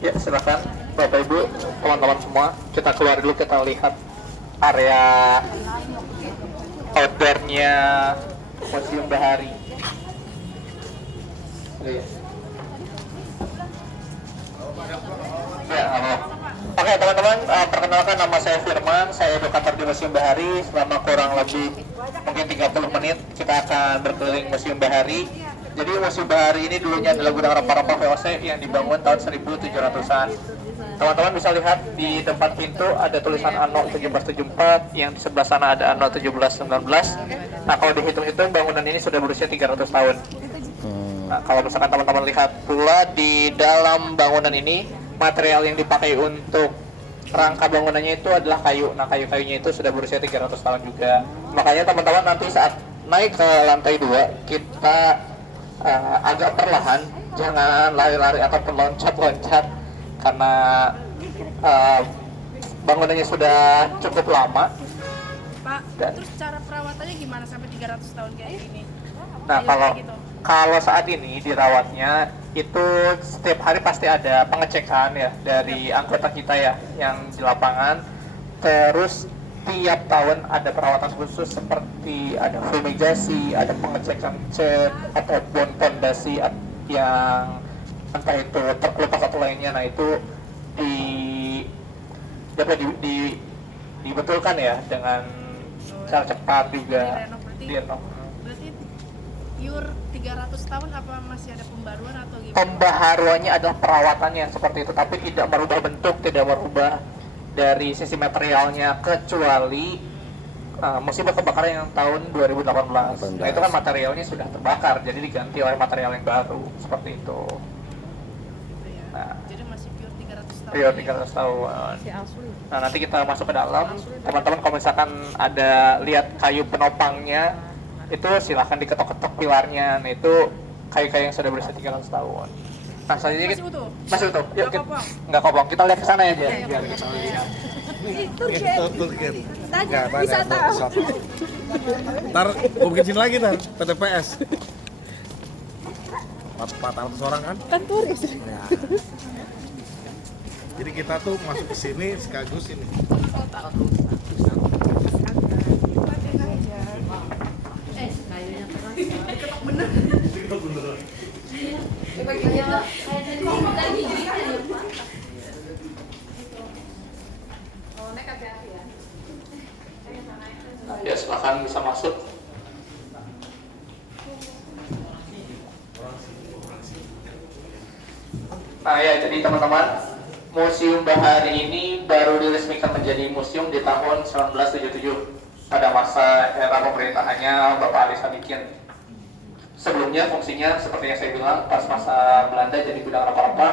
Ya, silakan Bapak Ibu, teman-teman semua, kita keluar dulu, kita lihat area outdoor-nya Museum Bahari. Ya, halo. Oke teman-teman, perkenalkan nama saya Firman, saya edukator di Museum Bahari. Selama kurang lebih mungkin 30 menit kita akan berkeliling Museum Bahari. Jadi Museum Bahari ini dulunya adalah gudang rempah-rempah VOC yang dibangun tahun 1700-an. Teman-teman bisa lihat di depan pintu ada tulisan Anno 1774, yang di sebelah sana ada Anno 1719. Nah, kalau dihitung-hitung bangunan ini sudah berusia 300 tahun. Nah, kalau misalkan teman-teman lihat pula di dalam bangunan ini, material yang dipakai untuk rangka bangunannya itu adalah kayu. Nah, kayu-kayunya itu sudah berusia 300 tahun juga. Makanya teman-teman nanti saat naik ke lantai 2, kita agak perlahan, jangan lari-lari atau loncat-loncat, karena bangunannya sudah cukup lama. Pak, terus cara perawatannya gimana sampai 300 tahun kayak gini? Nah, kalau saat ini dirawatnya itu setiap hari pasti ada pengecekan ya dari anggota kita ya yang di lapangan. Terus tiap tahun ada perawatan khusus seperti ada fumigasi, ada pengecekan cat ataupun pondasi yang entah itu terkelupas atau lainnya. Nah, itu dapat dibetulkan ya dengan cara cepat juga. Berarti pure 300 tahun apa masih ada pembaruan atau gimana? Pembaharuannya adalah perawatannya seperti itu, tapi tidak merubah bentuk, tidak merubah dari sisi materialnya, kecuali musibah kebakaran yang tahun 2018. Nah, itu kan materialnya sudah terbakar, jadi diganti oleh material yang baru seperti itu. Nah, jadi masih pure 300 tahun. pure 300 tahun. Nah, nanti kita masuk ke dalam. Teman-teman kalau misalkan ada lihat kayu penopangnya, itu silahkan diketok-ketok pilarnya. Nah, itu kayu-kayu yang sudah berusia 300 tahun. Nah, selanjutnya Masih utuh? Masih utuh. Yuk, Nggak kopong? nggak kopong. Kita lihat ke sana aja. Iya, Biar kita lihat. Itu Wisata. Ntar gue bikin sini lagi ntar PTPS 400 orang kan? kan turis. Ya. Jadi kita tuh masuk ke sini sekaligus ini. Ya, silakan bisa masuk. Nah ya, jadi teman-teman, Museum Bahari ini baru diresmikan menjadi museum di tahun 1977 pada masa era pemerintahannya Bapak Ali Sadikin. Sebelumnya fungsinya seperti yang saya bilang, pas masa Belanda jadi gudang rempah-rempah,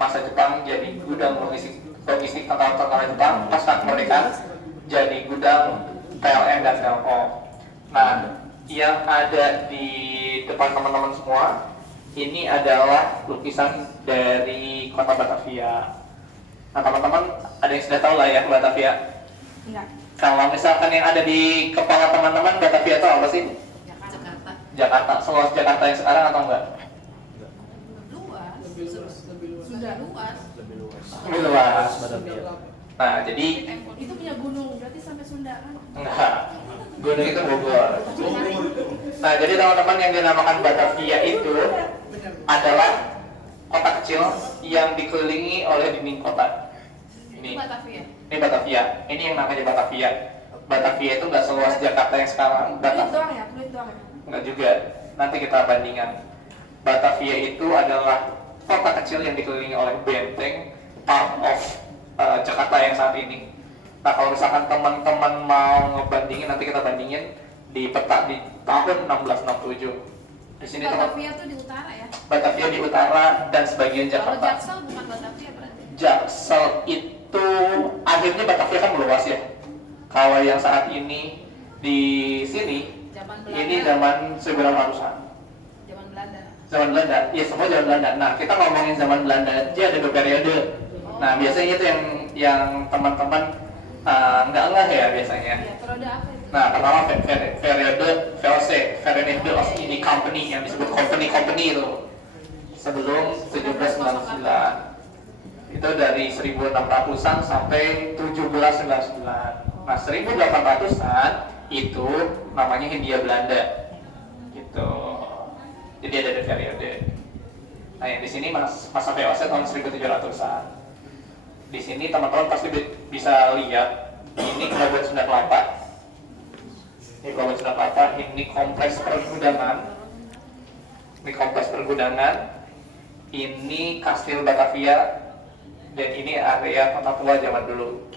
masa Jepang jadi gudang logistik tentara Jepang, pasca kemerdekaan jadi gudang PLN dan PLO. Nah, yang ada di depan teman-teman semua ini adalah lukisan dari kota Batavia. Nah, teman-teman ada yang sudah tahu lah ya Batavia? Enggak. Kalau misalkan yang ada di kepala teman-teman, Batavia itu apa sih? Jakarta. Jakarta, seluas Jakarta yang sekarang atau enggak? Luas. Sudah luas. Lebih luas. Nah, jadi Itu punya gunung, berarti sampai Sunda kan? enggak, gunung itu Bogor. Nah, jadi teman-teman yang dinamakan Batavia itu adalah kota kecil yang dikelilingi oleh dinding kota. Ini Batavia. Ini Batavia. Ini yang namanya Batavia. Batavia itu nggak seluas Jakarta yang sekarang. Kulit doang ya, kulit doang ya. Nggak juga. Nanti kita bandingkan. Batavia itu adalah kota kecil yang dikelilingi oleh benteng, part of Jakarta yang saat ini. Nah, kalau misalkan teman-teman mau ngebandingin, nanti kita bandingin di peta di tahun 1667. Di sini Batavia tuh di utara ya? Batavia di utara dan sebagian Kalau Jakarta. Jaksel bukan Batavia berarti? Jaksel itu akhirnya Batavia kan meluas ya. Kalau yang saat ini di sini, Zaman Belanda. ini zaman 1900-an. Zaman Belanda. Zaman Belanda, ya semua zaman Belanda. Nah, kita ngomongin zaman Belanda aja ada dua periode. Nah, biasanya itu yang teman-teman nggak ngeh ya biasanya. Ya, periode apa itu? Nah, pertama periode VOC, Verenigde Oost-Indië company yang disebut company itu sebelum 1799. Itu dari 1600-an sampai 1799. Nah, 1800-an itu namanya Hindia Belanda. Gitu. Jadi ada periode. Nah, yang di sini masa VOC tahun 1700-an. Di sini teman-teman pasti bisa lihat ini Pelabuhan Sunda Kelapa. Ini Pelabuhan Sunda Kelapa, ini kompleks pergudangan. Ini Kastil Batavia, dan ini area kota tua zaman dulu.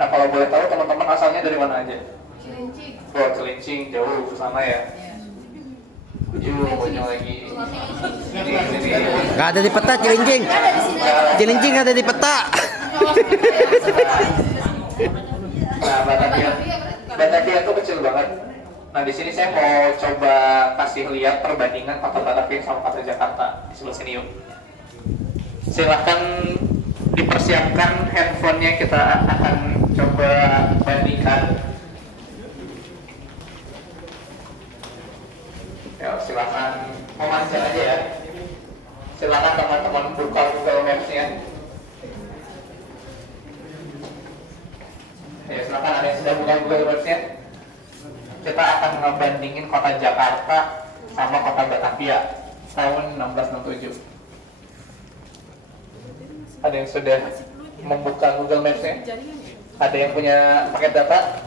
Nah, kalau boleh tahu teman-teman asalnya dari mana aja? Cilincing. Oh, Cilincing, jauh ke sana ya. Ujung lagi. Nggak ada di peta Cilincing. Cilincing nggak ada di peta. Nah, Batavia itu kecil banget. Nah, di sini saya mau coba kasih lihat perbandingan kota Batavia sama kota Jakarta di sebelah sini yuk. Silahkan dipersiapkan handphonenya, kita akan coba bandingkan. Ya, silakan memancar aja ya. Silakan teman-teman buka Google Maps-nya. Ya, silakan, ada yang sudah buka Google Maps-nya. Kita akan ngebandingin kota Jakarta sama kota Batavia tahun 1667. Ada yang sudah membuka Google Maps-nya? Ada yang punya paket data?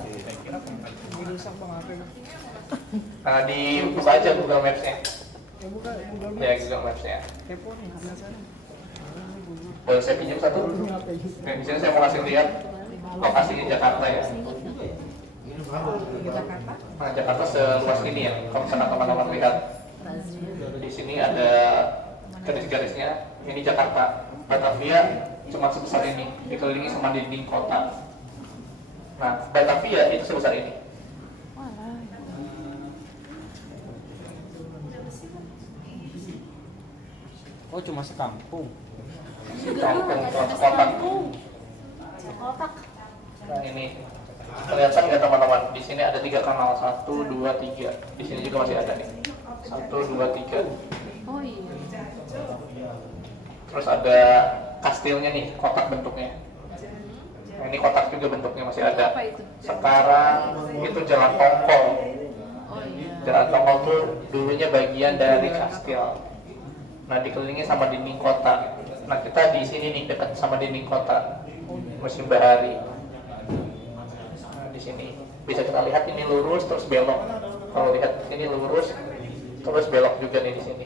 Nah, dibuka aja Google Maps-nya. Ya, Google Maps-nya. Boleh saya pinjam satu? Nah, di sini saya mau kasih lihat lokasinya Jakarta ya. Nah, Jakarta seluas ini ya. Kalau misalkan teman-teman lihat, di sini ada garis-garisnya. Ini Jakarta. Batavia cuma sebesar ini, dikelilingi sama dinding kota. Nah, Batavia itu sebesar ini. Oh, cuma sekampung. Kampung kotak. Nah, ini kelihatan nggak teman-teman? Di sini ada 3 kanal, 1, 2, 3. Di sini juga masih ada nih. 1, 2, 3. Oh iya. Terus ada kastilnya nih, kotak bentuknya. Nah, ini kotak juga bentuknya masih ada. Apa itu? Sekarang itu Jalan Tongkol. Oh iya. Jalan Tongkol tuh dulunya bagian dari kastil. Nah, dikelilingi sama dinding kota. Nah, kita di sini nih dekat sama dinding kota, Museum Bahari. Nah, di sini bisa kita lihat ini lurus terus belok. Kalau lihat ini lurus terus belok juga nih di sini.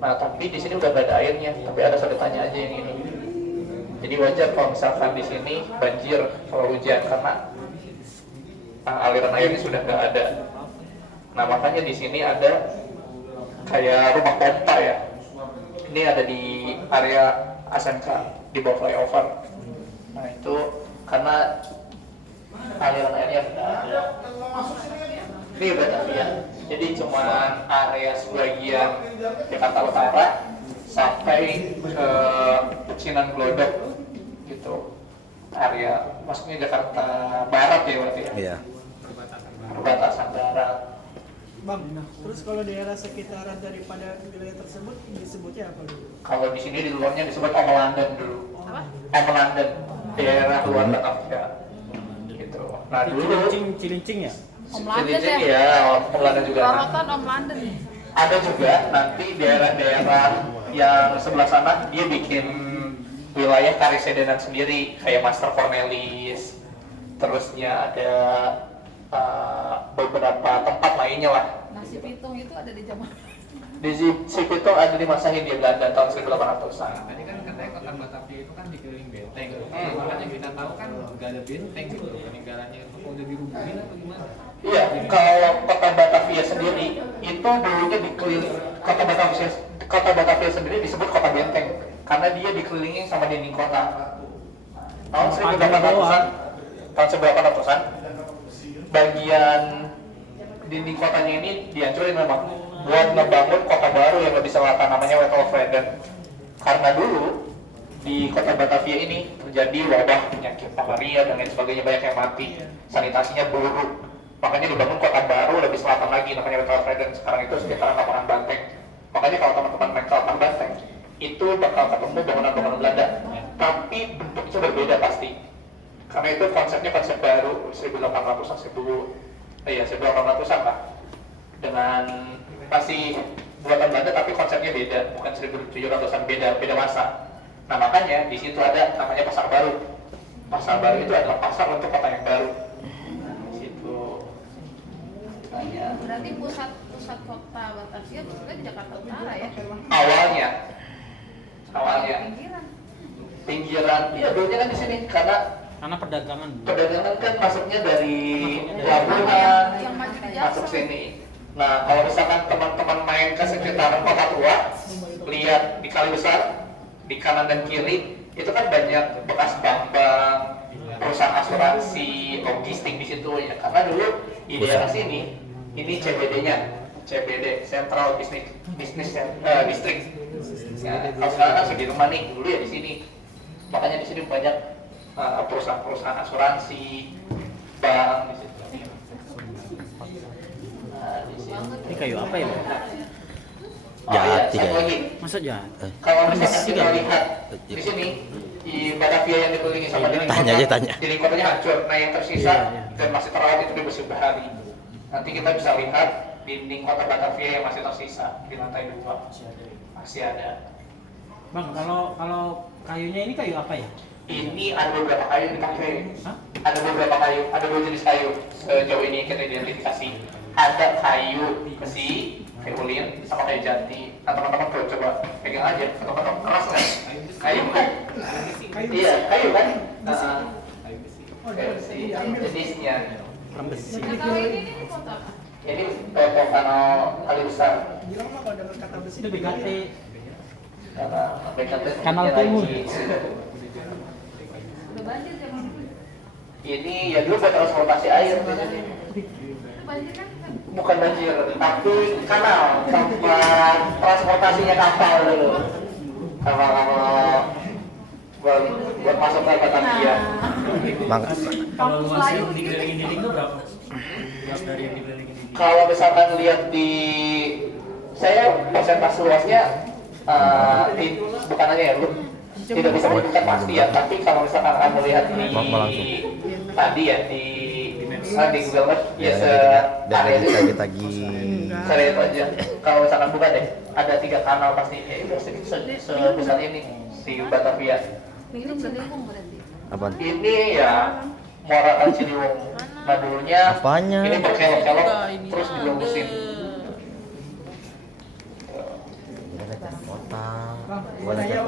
Nah, tapi di sini udah gak ada airnya, tapi ada sedotannya aja yang ini. Jadi wajar kalau misalkan di sini banjir kalau hujan karena aliran airnya sudah gak ada. Nah, makanya di sini ada kayak rumah pompa ya. Ini ada di area SMK di bawah flyover. Nah, itu karena aliran airnya ada. Ini Batavia. Jadi cuma area sebagian Jakarta Utara sampai ke Pecinan Glodok gitu. Area maksudnya Jakarta Barat ya berarti ya. Iya. Perbatasan barat. Bang, terus kalau daerah sekitaran daripada wilayah tersebut disebutnya apa dulu? Kalau di sini di luarnya disebut Om London dulu. Om London, daerah luar Batavia. Gitu. Nah, dulu Cilincing ya? Om London Cilincing ya. ya, Om London juga. Nah, Rorotan Om London. ada juga nanti daerah-daerah yang sebelah sana dia bikin wilayah karisidenan sendiri kayak Master Cornelis. Terusnya ada beberapa tempat lainnya lah. Nasi pitung itu ada di zaman. Di Cipitung ada di masa Hindia Belanda tahun 1800-an. Tadi kan katanya kota Batavia itu kan dikeliling benteng. Makanya kita tahu kan nggak ada benteng gitu peninggalannya itu udah dirubuhin atau gimana? Iya, kalau kota Batavia sendiri itu dulunya dikeliling kota Batavia sendiri disebut kota benteng karena dia dikelilingi sama dinding kota. Tahun 1800-an, tahun 1800-an, bagian dinding kotanya ini dihancurin memang buat ngebangun kota baru yang lebih selatan namanya Wetelvreden. Karena dulu di kota Batavia ini terjadi wabah penyakit malaria dan lain sebagainya, banyak yang mati, sanitasinya buruk. Makanya dibangun kota baru lebih selatan lagi lagi namanya Battle of Raiden sekarang itu sekitaran lapangan Banteng. Makanya kalau teman-teman main ke lapangan Banteng itu bakal ketemu bangunan-bangunan Belanda, tapi bentuknya berbeda pasti. Karena itu konsepnya konsep baru 1800-an, 1800-an lah. Dengan masih buatan Belanda tapi konsepnya beda, bukan 1700-an, beda masa. Nah makanya di situ ada namanya pasar baru. Pasar baru itu adalah pasar untuk kota yang baru. Di situ. Berarti pusat kota Batavia maksudnya di Jakarta Utara ya? Awalnya. Pinggiran. Iya dulunya kan di sini karena perdagangan. Perdagangan kan masuknya dari Labuhan Yang maju di Jakarta. masuk sini. Nah kalau misalkan teman-teman main ke sekitaran Kota Tua, lihat di Kali Besar, di kanan dan kiri itu kan banyak bekas bank-bank, perusahaan asuransi, logistik di situ ya. Karena dulu di daerah sini ini CBD-nya, CBD Central Business District. Ya, kalau sekarang kan Sudirman nih, dulu ya di sini. Makanya di sini banyak perusahaan-perusahaan asuransi, bank di situ. Nah, di sini. Ini kayu apa ya? Jati satu ya. lagi. Masa jahat? Kalau misalkan kita lihat di sini di Batavia yang dikelilingi sama dinding Tanya aja, tanya. dinding kotanya hancur. Nah yang tersisa dan masih terawat itu di Museum Bahari. Nanti kita bisa lihat dinding kota Batavia yang masih tersisa di lantai 2 masih ada. Bang, kalau kayunya ini kayu apa ya? Ini ada beberapa kayu yang dipakai. Hah? Ada beberapa kayu, ada 2 jenis kayu sejauh ini kita identifikasi. Ada kayu besi, kayu ulin, sama kayu jati. Nah teman-teman coba pegang aja, teman-teman keras kan? Kayu kan? Iya, kayu kan? Kayu besi, jenisnya. Besi. Nah, kalau ini kota apa? Ini Toto Kanal Kali Besar. Bilang mah kalau dengar kata besi itu BKT. Karena BKT Kanal lagi. Timur. Udah banjir zaman dulu. Ini ya dulu buat transportasi air biasanya. Itu banjir kan? Bukan banjir, tapi kanal tempat transportasinya kapal dulu. Kapal buat masuk ke Batavia. Kalau luas yang dikelilingi itu berapa? Luas dari yang dikelilingi ini. Kalau misalkan lihat di saya persentase luasnya bukan aja ya lu tidak bisa menyebutkan pasti ya, tapi kalau misalkan kamu lihat di tadi ya di Google Maps ya area itu saya itu aja. Kalau misalkan bukan deh, ada 3 kanal pasti ya itu sebesar ini si Batavia. Ini Ciliwung berarti. Apaan? Ini ya Muara Kali Ciliwung. Nah dulunya Apanya? ini berkelok-kelok terus dilurusin. Kota. Bang, saya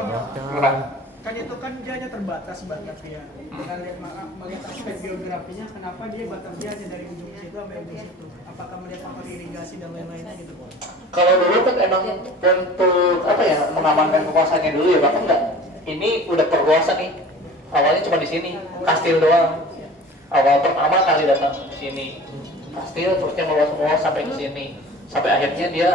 Murah. kan itu kan dia hanya terbatas Batavia. Dengan melihat aspek geografinya, kenapa dia Batavia hanya dari ujung situ sampai ujung situ? Apakah melihat faktor irigasi dan lain-lainnya gitu? Kalau dulu kan emang untuk apa ya mengamankan kekuasaannya dulu ya bahkan enggak. Ini udah perluasan nih. Awalnya cuma di sini, kastil doang. Awal pertama kali datang ke sini, kastil terusnya meluas sampai ke sini, sampai akhirnya dia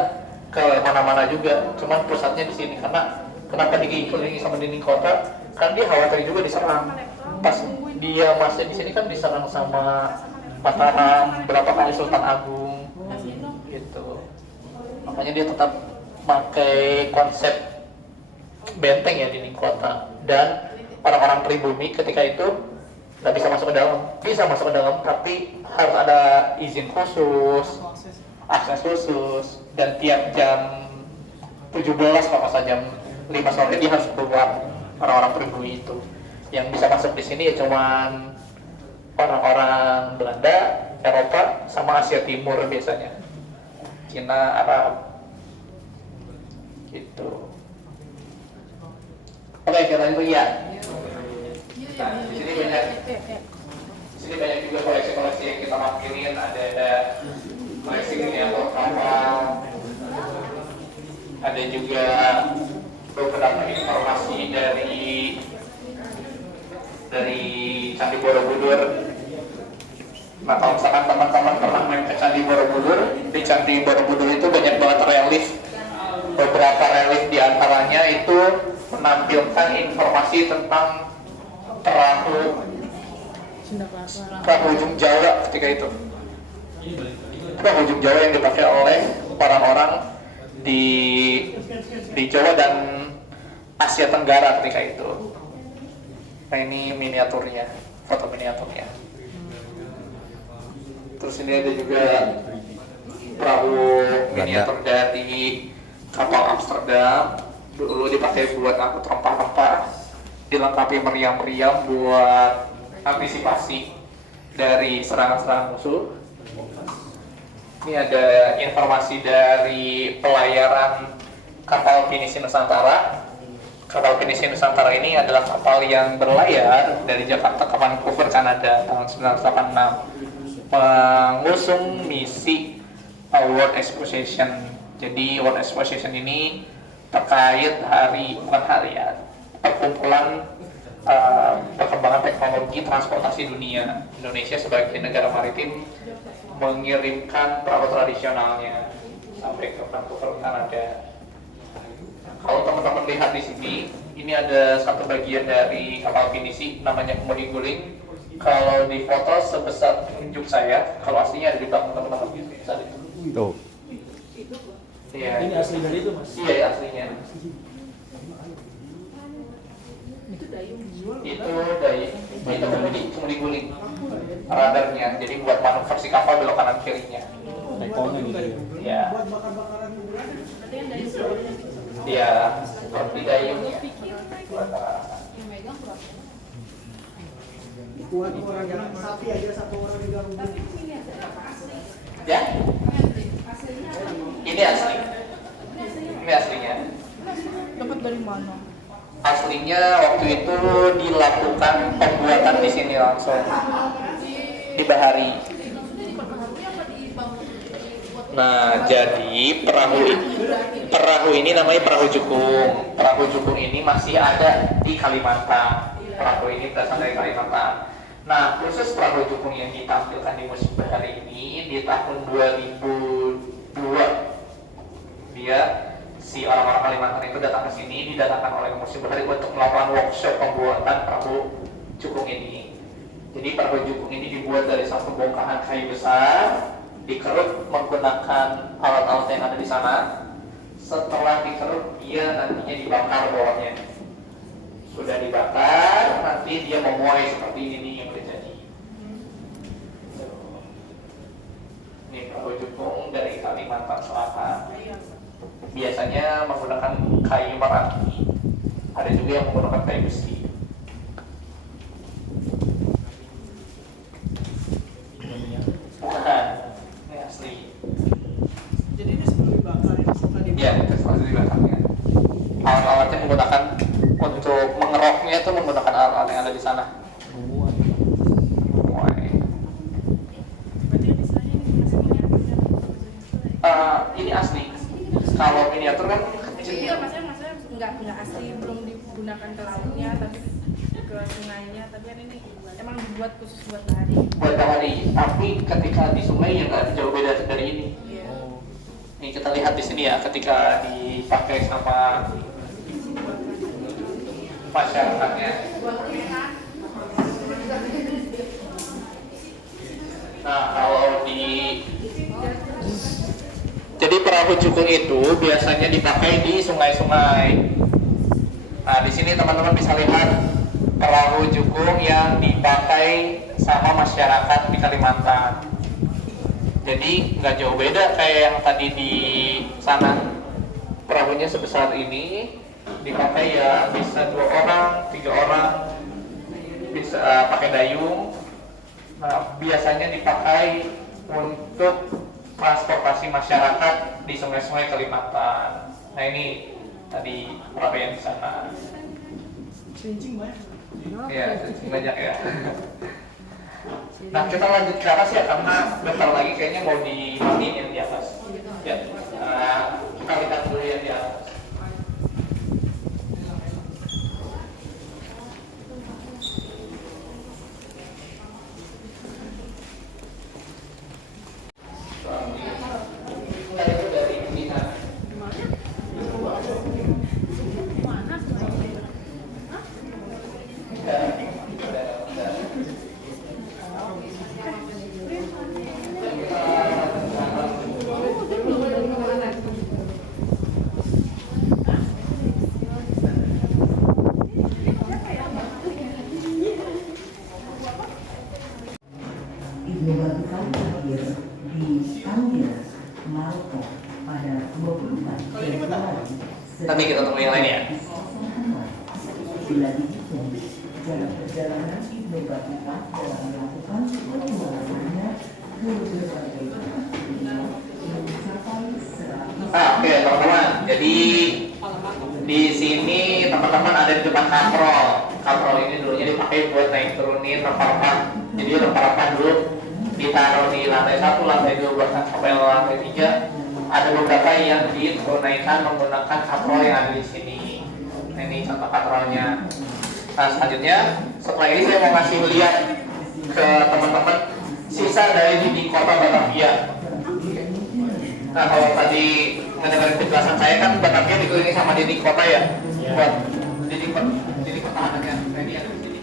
ke mana-mana juga. Cuman pusatnya di sini karena kenapa dikelilingi sama dinding kota? Kan dia khawatir juga diserang. Pas dia masih di sini kan diserang sama Mataram, berapa kali Sultan Agung, gitu. Makanya dia tetap pakai konsep benteng ya dinding kota, dan orang-orang pribumi ketika itu nggak bisa masuk ke dalam, tapi harus ada izin khusus, akses khusus, dan tiap jam 17 kalau nggak salah jam 5 sore dia harus keluar. Orang-orang pribumi itu yang bisa masuk di sini ya cuman orang-orang Belanda, Eropa, sama Asia Timur biasanya, Cina, Arab, gitu. Oke, kita lanjut ya. Nah, di sini banyak juga koleksi-koleksi yang kita mampilin. Ada koleksi miniatur kapal, ada juga beberapa informasi dari Candi Borobudur. Nah, kalau misalkan teman-teman pernah main ke Candi Borobudur, di Candi Borobudur itu banyak banget relief. Beberapa relief diantaranya itu menampilkan informasi tentang perahu ujung Jawa ketika itu. penghujung Jawa yang dipakai oleh orang-orang di Jawa dan Asia Tenggara ketika itu. Nah ini miniaturnya, foto miniaturnya. Terus ini ada juga perahu miniatur dari kapal Amsterdam, dulu dipakai buat angkut rempah-rempah, dilengkapi meriam-meriam buat antisipasi dari serangan-serangan musuh. Ini ada informasi dari pelayaran kapal Pinisi Nusantara. Kapal Pinisi Nusantara ini adalah kapal yang berlayar dari Jakarta ke Vancouver, Kanada tahun 1986, mengusung misi World Exposition. Jadi World Exposition ini terkait perkumpulan perkembangan teknologi transportasi dunia. Indonesia sebagai negara maritim mengirimkan perahu tradisionalnya sampai ke Vancouver, Kanada. Kalau teman-teman lihat di sini, ini ada satu bagian dari kapal Pinisi namanya kemudi guling. Kalau di foto sebesar tunjuk saya, kalau aslinya ada di belakang teman-teman bisa lihat. Tuh. Iya. Ini asli dari itu, Mas. Iya, aslinya. Itu kemudi guling. Radarnya, jadi buat manuver si kapal belok kanan kirinya. Iya. Buat bakar-bakaran kuburan. Iya, seperti dayungnya. Buat orang jalan sapi aja satu orang juga rumput. Ya? Ini asli. Ini aslinya. Dapat dari mana? Aslinya waktu itu dilakukan pembuatan di sini langsung di Bahari. Nah, jadi perahu ini namanya perahu jukung. Perahu jukung ini masih ada di Kalimantan. Perahu ini berasal dari Kalimantan. Nah, khusus perahu jukung yang ditampilkan di Museum Bahari ini di tahun 2002, si orang-orang Kalimantan itu datang ke sini, didatangkan oleh Museum Bahari untuk melakukan workshop pembuatan perahu jukung ini. Jadi perahu jukung ini dibuat dari satu bongkahan kayu besar, dikeruk menggunakan alat-alat yang ada di sana. Setelah dikeruk, dia nantinya dibakar bawahnya. Sudah dibakar, nanti dia memuai seperti ini nih yang udah jadi. Ini perahu jukung dari Kalimantan Selatan. Biasanya menggunakan kayu meranti. Ada juga yang menggunakan kayu besi. Bukan, ini asli. Jadi ini sebelum dibakar ini suka dibakar. Iya, itu seperti dibakarnya. Alat-alatnya menggunakan untuk mengeroknya itu menggunakan alat-alat yang ada di sana. Berarti yang istilahnya ini masih miniatur. Ini asli. Kalau miniatur kan kecil. Iya, maksudnya nggak asli, belum digunakan ke lautnya, tapi ke sungainya. Tapi kan ini emang dibuat khusus buat lari. Buat bahari, tapi ketika di sungai ya nggak jauh beda dari ini. Iya. Ini kita lihat di sini ya, ketika dipakai sama masyarakatnya. Nah, kalau jadi perahu jukung itu biasanya dipakai di sungai-sungai. Nah, di sini teman-teman bisa lihat perahu jukung yang dipakai sama masyarakat di Kalimantan. Jadi nggak jauh beda kayak yang tadi di sana. Perahunya sebesar ini, dipakai ya bisa 2 orang, 3 orang, bisa pakai dayung. Nah, biasanya dipakai untuk transportasi masyarakat di sungai-sungai Kalimantan. Nah ini tadi perahu yang di sana. Cincin banyak. Iya, banyak ya. Nah, kita lanjut ke atas ya, karena bentar lagi kayaknya mau dimatiin yang di atas. Ya, kita lihat dulu yang di atas. Maroko pada 24 Februari. Nanti kita tunggu yang lain ya. Bila dihitung, jarak perjalanan Ibnu Battuta dalam melakukan perjalanannya menuju berbagai tempat mencapai 100. Oke teman-teman, jadi di sini teman-teman ada di depan kaprol. Kaprol ini dulunya dipakai buat naik turunin rempah-rempah. Jadi rempah-rempah dulu ditaruh di lantai 1, lantai 2, bahkan sampai lantai 3. Ada beberapa yang ditunaikan menggunakan kaprol yang ada di sini. Nah, ini contoh kaprolnya. Nah selanjutnya, setelah ini saya mau ngasih lihat ke teman-teman sisa dari dinding kota Batavia. Nah kalau tadi mendengar penjelasan saya kan Batavia dikelilingi sama dinding kota ya, buat dinding pertahanannya. Nah ini ada di sini.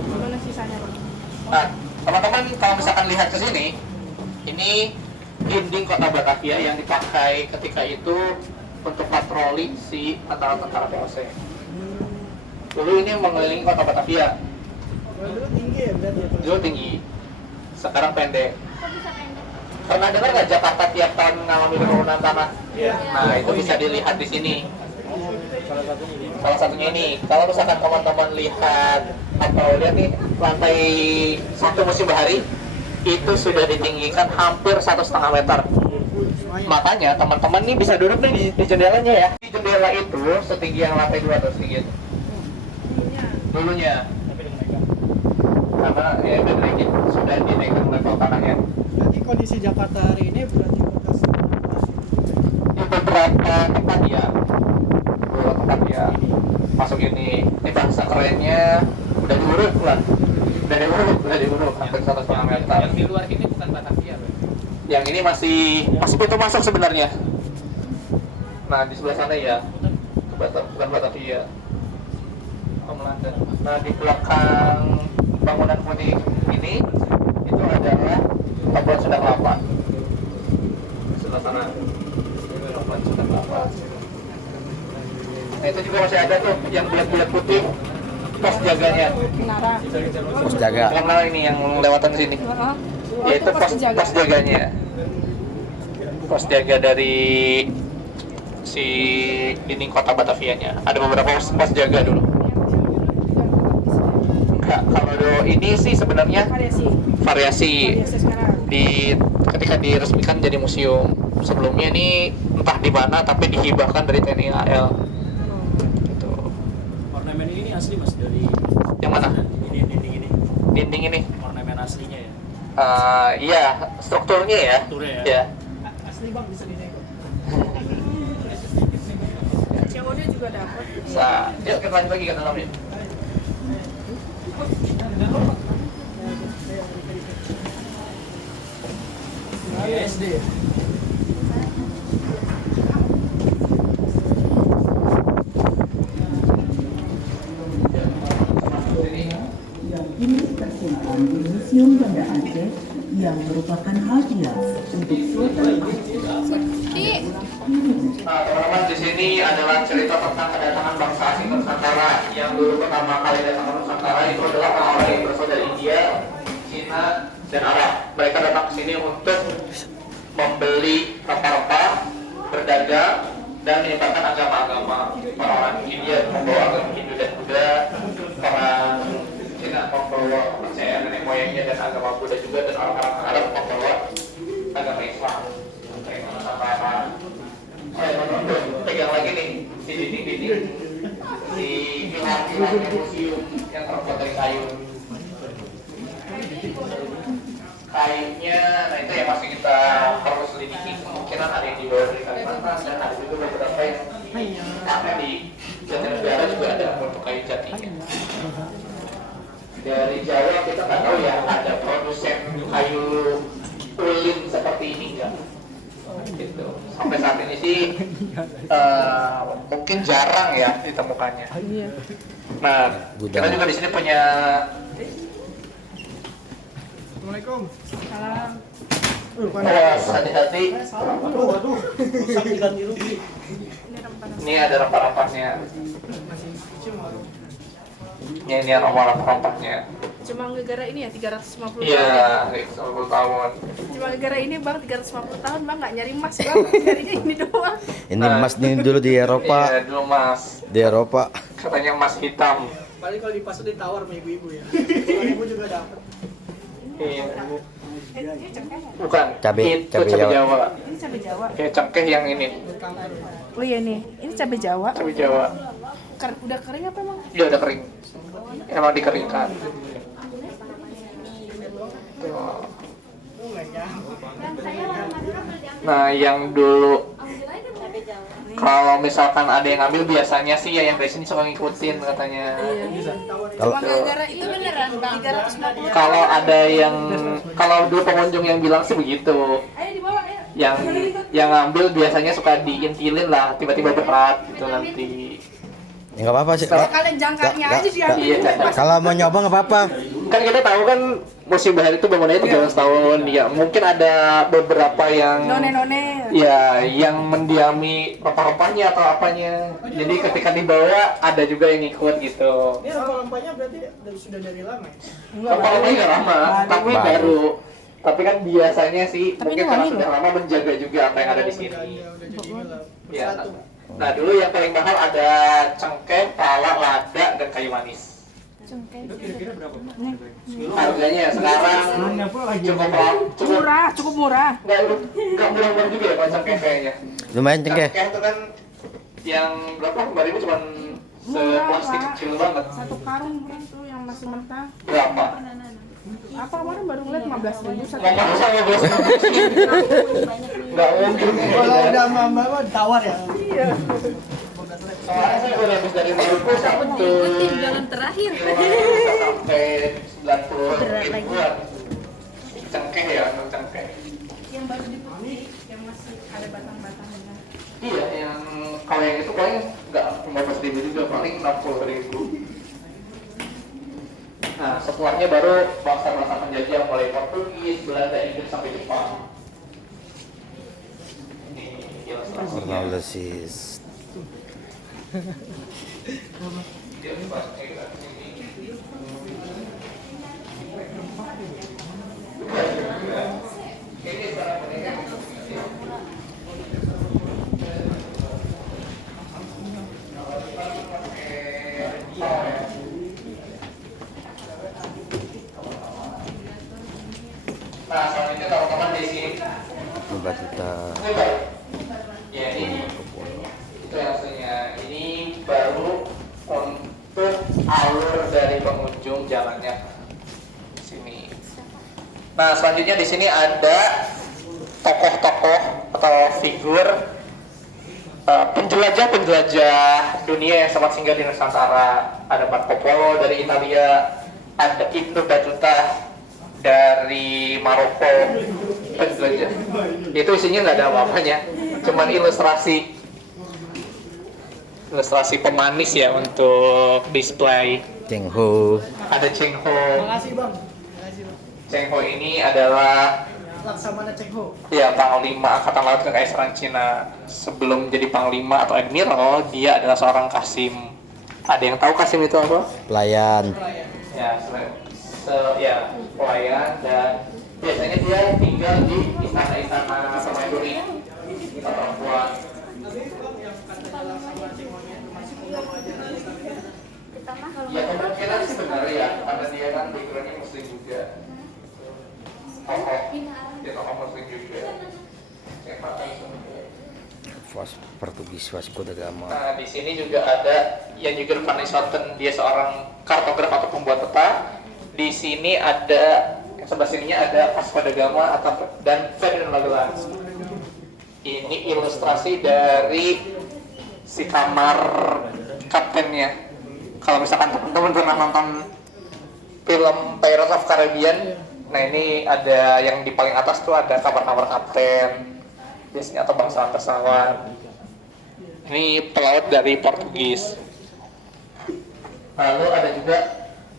Gimana sisanya, Bang? Nah teman-teman kalau misalkan lihat ke sini, ini dinding kota Batavia yang dipakai ketika itu untuk patroli si tentara VOC. Dulu ini mengelilingi kota Batavia. Dulu tinggi ya berarti. Dulu tinggi, sekarang pendek. Pernah dengar nggak Jakarta tiap tahun mengalami penurunan tanah? Iya. Nah itu bisa dilihat di sini. Salah satunya ini. Kalau misalkan teman-teman lihat atau lihat nih lantai 1 musim bahari itu sudah ditinggikan hampir 1,5 meter. Makanya teman-teman nih bisa duduk nih di jendelanya ya. Di jendela itu setinggi yang lantai 2 atau setinggi itu. Dulunya. Karena ya udah dinaikin, sudah dinaikkan level tanahnya. Berarti kondisi Jakarta hari ini berarti bekas Di beberapa tempat ya, masuk ini bahasa kerennya udah diuruk lah, udah diuruk hampir 1,5 meter. Yang di luar ini bukan Batavia, Bang. Yang ini masih pintu masuk sebenarnya. Nah di sebelah sana ya, bukan Batavia, London. Nah di belakang bangunan putih ini itu adalah Pelabuhan Sunda Kelapa. Di sebelah sana Pelabuhan Sunda Kelapa. Nah itu juga masih ada tuh yang bulat-bulat putih pos jaganya. Menara. Pos jaga. Yang mana ini yang lewatan sini? Yaitu pos jaganya. Pos jaga dari si dinding kota Batavianya. Ada beberapa pos jaga dulu. Enggak, kalau ini sih sebenarnya variasi sekarang. Ketika diresmikan jadi museum. Sebelumnya ini entah di mana tapi dihibahkan dari TNI AL. Gitu. Ornamen ini asli Mas dari Yang mana? Ini dinding ini. Dinding ini. Ornamen aslinya ya. Iya, strukturnya ya. Strukturnya ya. Ya. asli Bang bisa dinaik. COD juga dapat. Yuk kita lanjut lagi ke dalam ya. SD. Yang kini tersimpan di Museum Banda Aceh yang merupakan hadiah untuk sultan Nah, teman-teman di sini adalah cerita tentang kedatangan bangsa asing Nusantara yang dulu pertama kali datang ke Nusantara itu adalah orang-orang yang berasal dari India, Cina, dan Arab. Mereka datang ke sini untuk membeli rempah-rempah, berdagang, dan menyebarkan agama-agama. Orang-orang India membawa agama Hindu dan Buddha, orang Cina membawa kepercayaan nenek moyangnya dan agama Buddha juga, dan orang-orang Arab membawa agama Islam. Pegang lagi nih di dinding-dinding di pilar-pilar museum yang terbuat dari kayu. Kayunya, nah itu yang masih kita perlu selidiki. Kemungkinan ada yang dibawa dari Kalimantan dan ada juga beberapa yang karena di Jatinegara juga ada untuk kayu jatinya. Dari Jawa kita nggak tahu ya ada produsen kayu ulin seperti ini nggak? Gitu. Sampai saat ini sih mungkin jarang ya ditemukannya. Nah, kita juga di sini punya. Assalamualaikum. Salam. Awas, hati-hati. Waduh. Rusak diganti rugi. Ini ada rempah-rempahnya. Ya ini aroma rempah-rempahnya. Cuma gara-gara ini ya 350 Iya, tahun. 10 tahun. Cuma gara-gara ini Bang 350 tahun Bang nggak nyari emas Bang, nyarinya ini doang. Ini emas nih dulu di Eropa. Iya, dulu Mas. Di Eropa. Katanya emas hitam. Paling kalau di pasar ditawar sama ibu-ibu ya. Kalau ibu juga dapat. Iya. Ini cengkeh ya? Bukan. Cabai Itu cabai Jawa. Ini cabai Jawa. Kayak cengkeh yang ini. Oh iya nih, ini cabai Jawa. Cabai Jawa. Udah kering apa Bang? Iya udah kering. Emang dikeringkan. Nah, yang dulu kalau misalkan ada yang ngambil biasanya sih ya yang dari sini suka ngikutin katanya. Kalau Cuma gara-gara itu beneran Bang 350. Kalau ada yang kalau dulu pengunjung yang bilang sih begitu. Ayo dibawa ayo. Yang ngambil biasanya suka diintilin lah, tiba-tiba berat gitu nanti. ya nggak apa-apa sih. Kalian jangkarnya aja diambil. Iya. Kalau mau nyoba nggak apa-apa. Kan kita tahu kan Museum Bahari itu bangunannya 300 tahun. Ya, mungkin ada beberapa yang None-none. ya yang mendiami rempah-rempahnya atau apanya. Jadi ketika dibawa ada juga yang ikut gitu. Ini rempah-rempahnya berarti sudah dari lama ya? Rempah-rempahnya nggak lama, tapi baru. Tapi kan biasanya sih mungkin karena sudah lama menjaga juga apa yang ada di sini. Udah jadi lah. Ya. Nah dulu yang paling mahal ada cengkeh, pala, lada, dan kayu manis. Harganya sekarang Cukup murah. nggak murah juga ya kalau cengkeh kayaknya. Lumayan cengkeh. Cengkeh itu kan yang berapa kemarin itu cuma seplastik kecil banget. Satu karung murah tuh yang masih mentah. Berapa? Apa kemarin baru ngeliat 15.000 satu Nggak karung. mau sama bos. Nggak mungkin. Kalau udah mbak tawar ya. Iya. Soalnya saya udah habis dari Maluku sampai Jalan terakhir. sampai 90 ribuan. Cengkeh ya, untuk cengkeh. Yang baru dipetik, yang masih ada batang-batangnya. Iya, yang kalau yang itu paling nggak 15.000 juga, paling 60.000. Nah, setelahnya baru bangsa-bangsa penjajah mulai Portugis, Belanda, Inggris sampai Jepang. Ini ilustrasi. Ornamensis. Nah, selanjutnya teman-teman di sini. Batita. Ya, ini itu yang aslinya. Ini baru untuk alur dari pengunjung jalannya ke sini. Nah, selanjutnya di sini ada tokoh-tokoh atau figur penjelajah-penjelajah dunia yang sempat singgah di Nusantara. Ada Marco Polo dari Italia, ada Ibnu Battuta dari Maroko, penjelajah. Itu isinya nggak ada apa-apanya, cuman ilustrasi pemanis ya untuk display. Cheng Ho. Ada Cheng Ho. Makasih bang. Makasih bang. Cheng Ho ini adalah Laksamana Cheng Ho. ya Panglima Angkatan Laut Kekaisaran Cina. Sebelum jadi Panglima atau Admiral, dia adalah seorang Qasim. Ada yang tahu Qasim itu apa? Pelayan. Ya, ya pelayan, dan biasanya dia tinggal di istana-istana permaisuri atau perempuan. Ya kemungkinan sih benar ya, karena dia kan backgroundnya muslim juga. Dia tokoh muslim juga. Portugis Vasco da Gama. Nah di sini juga ada yang juga Van Richoten, dia seorang kartograf atau pembuat peta. Di sini ada yang sebelah sininya ada Vasco da Gama dan Ferdinand Magellan. Ini ilustrasi dari si kamar kaptennya. Kalau misalkan teman-teman pernah nonton film Pirates of Caribbean, nah ini ada yang di paling atas tuh ada kamar-kamar kapten biasanya atau bangsawan pesawat. Ini pelaut dari Portugis. Lalu ada juga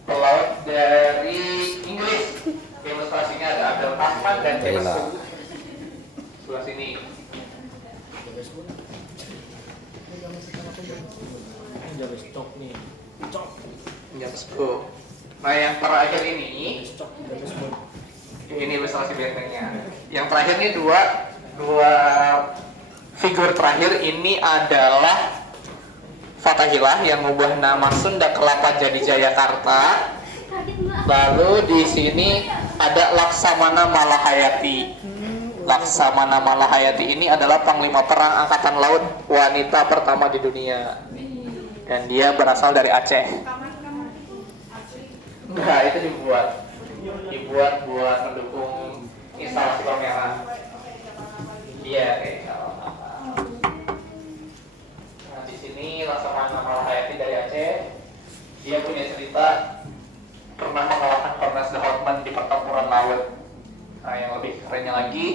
pelaut dari Inggris. Ilustrasinya ada Abdel Tasman dan James Taylor. Cook. Sebelah sini. Ini dari stok nih. James Tuh. Nah yang terakhir ini ilustrasi bentengnya. Yang terakhir ini dua figur terakhir ini adalah Fathahilah yang mengubah nama Sunda Kelapa jadi Jayakarta. Lalu di sini ada Laksamana Malahayati. Laksamana Malahayati ini adalah panglima perang angkatan laut wanita pertama di dunia. Dan dia berasal dari Aceh. Nah, itu dibuat buat mendukung instalasi pameran. Iya, kayak nah, di sini Laksamana Malahayati dari Aceh. Dia punya cerita pernah mengalahkan Kornes de Houtman di pertempuran laut. Nah, yang lebih kerennya lagi,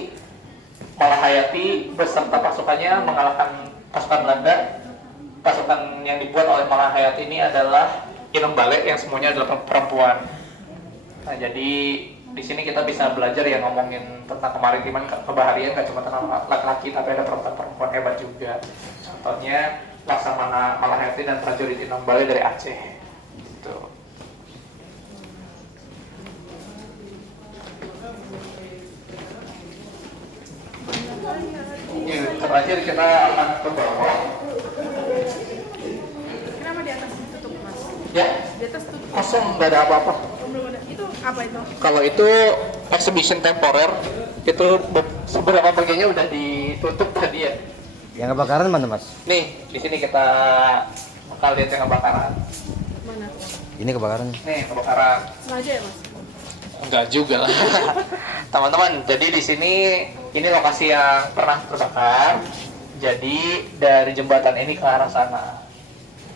Malahayati beserta pasukannya mengalahkan pasukan Belanda. Pasukan yang dibuat oleh Malahayati ini adalah Inem Bale yang semuanya adalah perempuan. Nah, jadi di sini kita bisa belajar ya ngomongin tentang kemaritiman, kebaharian nggak cuma tentang laki-laki, tapi ada perempuan-perempuan hebat juga. Contohnya Laksamana Malahayati dan prajurit Inem Bale dari Aceh. Gitu. Terakhir kita akan ke bawah. Kenapa di atas tutup, Mas? Ya, Di atas tutup. kosong, nggak ada apa-apa. Belum ada. Itu apa itu? Kalau itu exhibition temporer, itu beberapa bagiannya udah ditutup tadi ya. Yang kebakaran mana, Mas? Nih, di sini kita bakal lihat yang kebakaran. Mana? Ini kebakaran. Nih, kebakaran. Sengaja ya, Mas? Enggak juga lah. Teman-teman, jadi di sini ini lokasi yang pernah terbakar. Jadi dari jembatan ini ke arah sana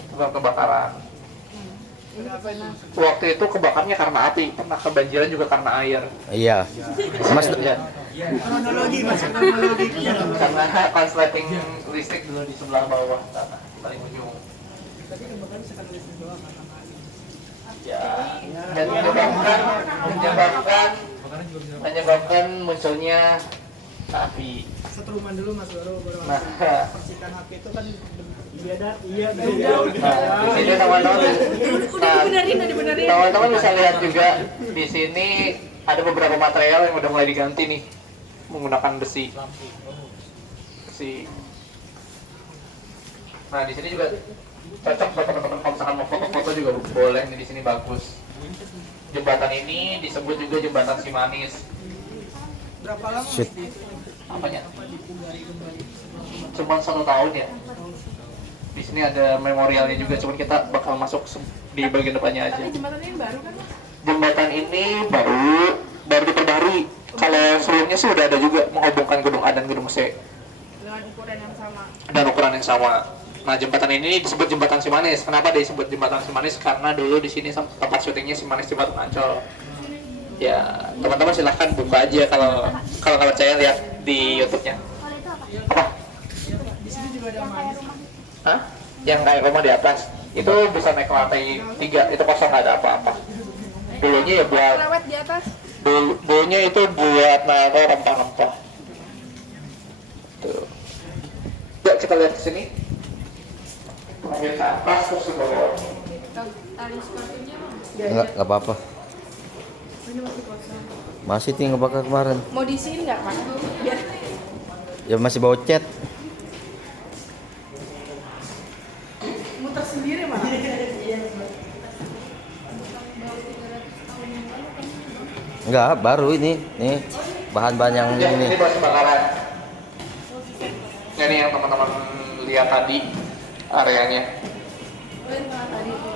itu kebakaran. Waktu itu kebakarnya karena api, pernah kebanjiran juga karena air. Iya. Mas, Ya. Kronologi Mas, kronologi. Karena konsleting listrik dulu di sebelah bawah sana, paling ujung. Ya, dan menyebabkan munculnya api. Setruman dulu Mas, baru Nah, percikan api itu kan beda. Iya, nah, di sini teman-teman, teman-teman bisa lihat juga di sini ada beberapa material yang udah mulai diganti nih menggunakan besi. Nah, di sini juga cocok buat teman-teman kalau misalkan mau foto-foto juga boleh nih, di sini bagus. Jembatan ini disebut juga jembatan Simanis. Berapa lama Shit. Apanya? Cuma 1 tahun ya. Di sini ada memorialnya juga, cuman kita bakal masuk di bagian depannya aja. Tapi jembatan ini baru kan, Mas? Jembatan ini baru diperbarui. Kalau sebelumnya sih udah ada juga menghubungkan gedung A dan gedung C Dengan ukuran yang sama. dan ukuran yang sama. Nah, jembatan ini disebut jembatan Simanis. Kenapa disebut jembatan Simanis? Karena dulu di sini tempat syutingnya Simanis di Batu Ancol. Ya, teman-teman silahkan buka aja kalau percaya lihat di YouTube-nya. Apa? di sini juga ada manis. Hah? Yang kayak rumah di atas itu bisa naik ke lantai 3, itu kosong, nggak ada apa-apa. Dulunya ya buat Lewat di atas. dulunya itu buat naruh rempah-rempah. Tuh. Yuk kita lihat ke sini. Ambil ke atas terus ke bawah. Tali sepatunya, Mas? enggak apa-apa. Ini masih kosong. Masih tuh yang kebakar kemarin. Mau diisiin nggak, Mas? Biar Ya masih bau cat. muter sendiri malah. Enggak, baru ini. Nih bahan-bahan yang Ya, ini ini. buat kebakaran. Ini yang teman-teman lihat tadi areanya.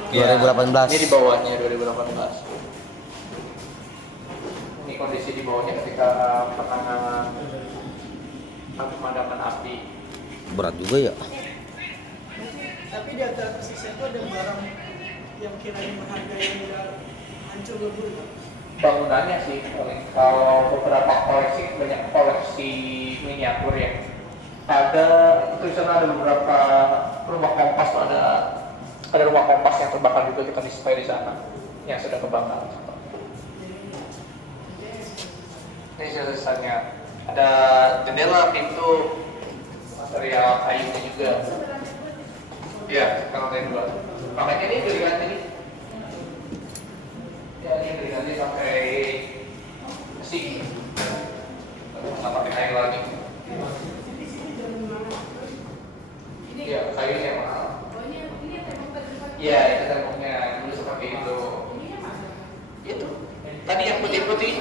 2018. Ini di bawahnya 2018. Ini kondisi di bawahnya ketika penanganan pemadaman api. Berat juga ya. Tapi di antara tersisa itu ada barang yang kiranya berharga yang udah hancur lebur. Bangunannya sih paling. Kalau beberapa koleksi, banyak koleksi miniatur ya. Ada itu di sana ada beberapa rumah kompas, ada rumah kompas yang terbakar juga, kita display di sana yang sudah kebakar. Ini sisanya ada jendela, pintu, material kayunya juga. Iya, kalau saya dua. Makanya ini udah diganti nih. pakai besi, nggak pakai kayu lagi. Iya, kayunya mahal. Iya, itu temboknya dulu seperti itu. Itu tadi yang putih-putih.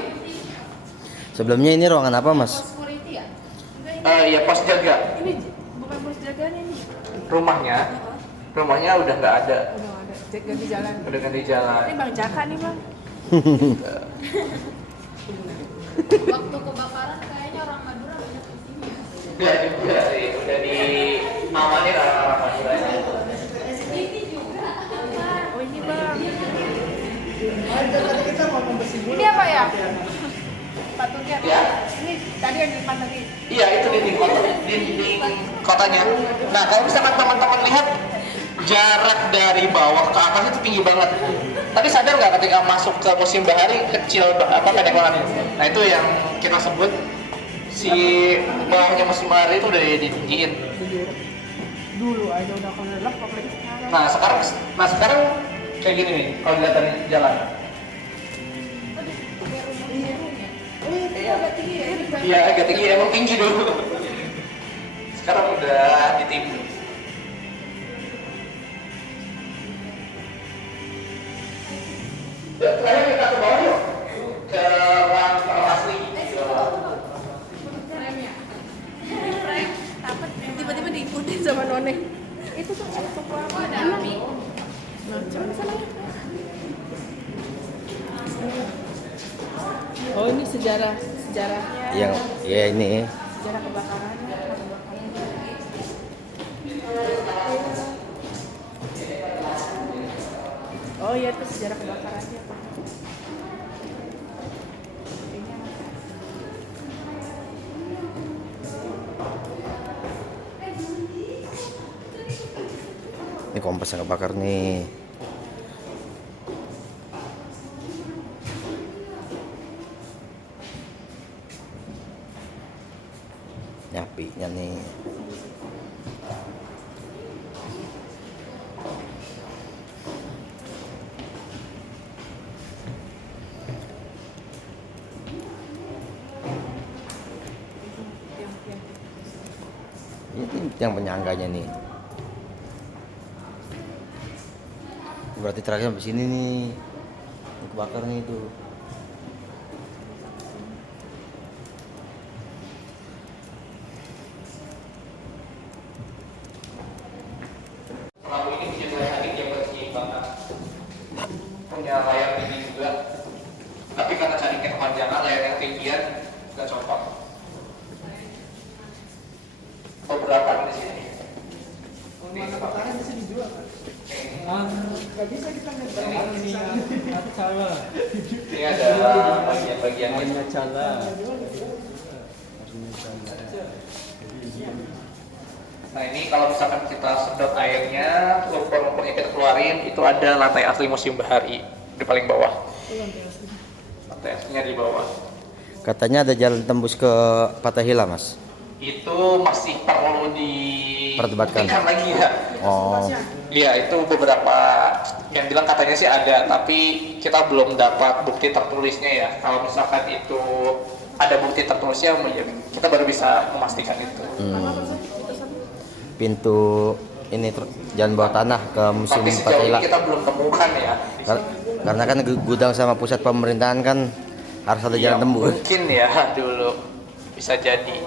Sebelumnya ini ruangan apa, Mas? Security ya? Ya pos jaga. Ini bukan pos jaganya nih. Rumahnya udah nggak ada, Udah nggak ada, ganti jalan. udah ganti jalan. Ini Bang Jaka nih Bang. Waktu kebakaran kayaknya orang Madura banyak di sini. Udah juga sih, udah di amanin orang-orang Madura. Ini juga apa? Oh ini Bang. Tadi kita ngomong besi dulu. Ini apa ya? Patutnya. Ya. Ini tadi yang di depan tadi. Iya, itu dinding kotanya. Nah, kalau misalkan teman-teman lihat jarak dari bawah ke atas itu tinggi banget. Tapi sadar nggak ketika masuk ke Museum Bahari kecil pendek banget? Nah, itu yang kita sebut si bawahnya Museum Bahari itu udah ditinggiin. Dulu aja udah kelelep apalagi sekarang. Nah sekarang kayak gini nih kalau dilihat dari jalan. Iya agak tinggi, emang tinggi dulu. Sekarang udah ditimbun. Ya, terakhir kita ke bawah yuk, ke ruang asli. Tiba-tiba diikutin sama None. Itu tuh ada toko apa? Ada api. Nah, coba sana ya. Oh ini sejarahnya. Yang ya ini. Sejarah kebakarannya. Oh iya itu sejarah kebakarannya. Ini kompas yang kebakar nih. Nyapinya nih. Ini yang penyangganya nih. Berarti terakhir sampai sini nih. Yang kebakar nih itu. Perahu ini bisa tadi dia berseimbangan. Punya layar tinggi juga. Tapi karena carinya kepanjangan, layar yang tinggian nggak cocok. Beberapa di sini. Kalau kebakaran bisa dijual kan? Gak bisa kita ngejual ini salah. Ini ada bagian-bagian lain. Nah ini kalau misalkan kita sedot airnya, lumpur-lumpurnya kita keluarin, itu ada lantai asli Museum Bahari di paling bawah. Lantai aslinya di bawah. Katanya ada jalan tembus ke Fathahillah, Mas. Itu masih perlu Perdebatkan lagi ya. Oh. Iya itu beberapa yang bilang katanya sih ada, tapi kita belum dapat bukti tertulisnya ya. Kalau misalkan itu ada bukti tertulisnya, kita baru bisa memastikan itu. Pintu ini jalan bawah tanah ke Museum Tapi sejauh Fathahillah. ini kita belum temukan ya. Karena kan gudang sama pusat pemerintahan kan harus ada Ya, jalan tembus. mungkin ya dulu bisa jadi.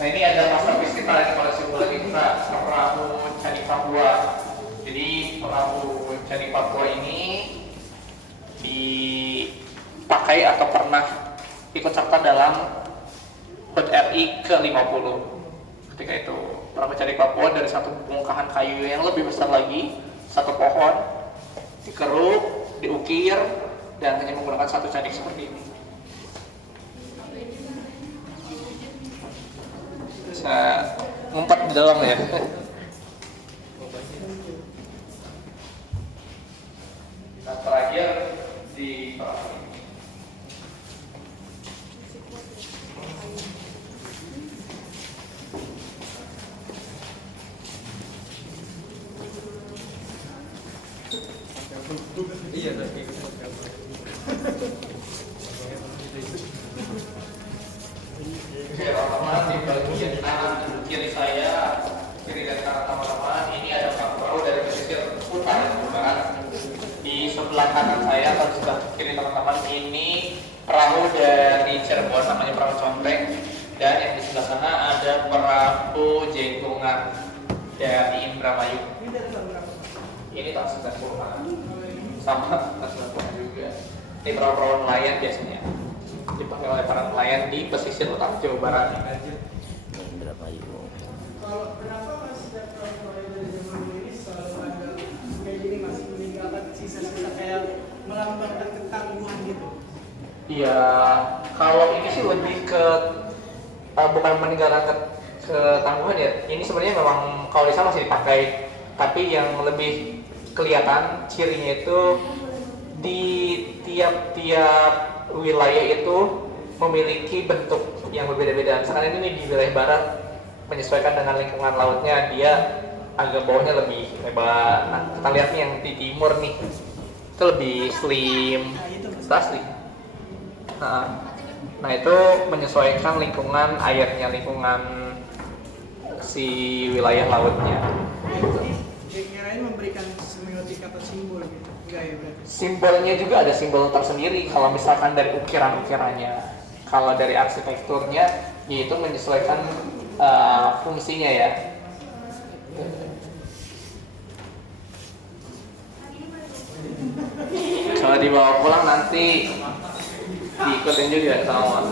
Nah ini ada masterpiece kita lagi koleksi bulan kita, perahu Candi Papua. Jadi perahu Candi Papua ini dipakai atau pernah ikut serta dalam HUT RI ke-50. Ketika itu perahu Candi Papua dari satu bongkahan kayu yang lebih besar lagi, satu pohon dikeruk, diukir, dan hanya menggunakan satu cadik seperti ini. Bisa ngumpet di dalam ya. Nah, terakhir di perahu ini. Iya, Oke, teman-teman, di bagian kanan kiri saya, kiri dan kanan teman-teman, ini ada perahu dari pesisir utara dan barat. Di sebelah kanan saya atau di sebelah kiri teman-teman, ini perahu dari Cirebon, namanya perahu Contreng. Dan yang di sebelah sana ada perahu Jenggongan dari Indramayu. Ini dari tahun berapa? Ini tahun 90-an. Sama tahun 90-an juga. Ini perahu-perahu nelayan biasanya dipakai oleh para nelayan di pesisir utara Jawa Barat. Berapa yuk? Kalau kenapa mas setiap perahu dari zaman dulu ini selalu ada kayak gini mas, meninggalkan sisa-sisa kayak melambangkan ketangguhan gitu? Iya, kalau ini sih lebih ke bukan meninggalkan ketangguhan ya. Ini sebenarnya memang kalau di sana masih dipakai, tapi yang lebih kelihatan cirinya itu di tiap-tiap wilayah itu memiliki bentuk yang berbeda-beda. Misalkan ini di wilayah barat menyesuaikan dengan lingkungan lautnya, dia agak bawahnya lebih lebar. Nah, kita lihat nih yang di timur nih, itu lebih slim, itu asli. Nah itu menyesuaikan lingkungan airnya, lingkungan si wilayah lautnya. Kirain memberikan semiotik atau simbol gitu, enggak ya berarti? Simbolnya juga ada simbol tersendiri. Kalau misalkan dari ukiran-ukirannya, kalau dari arsitekturnya, yaitu menyesuaikan fungsinya ya. Kalau dibawa pulang nanti diikutin juga sama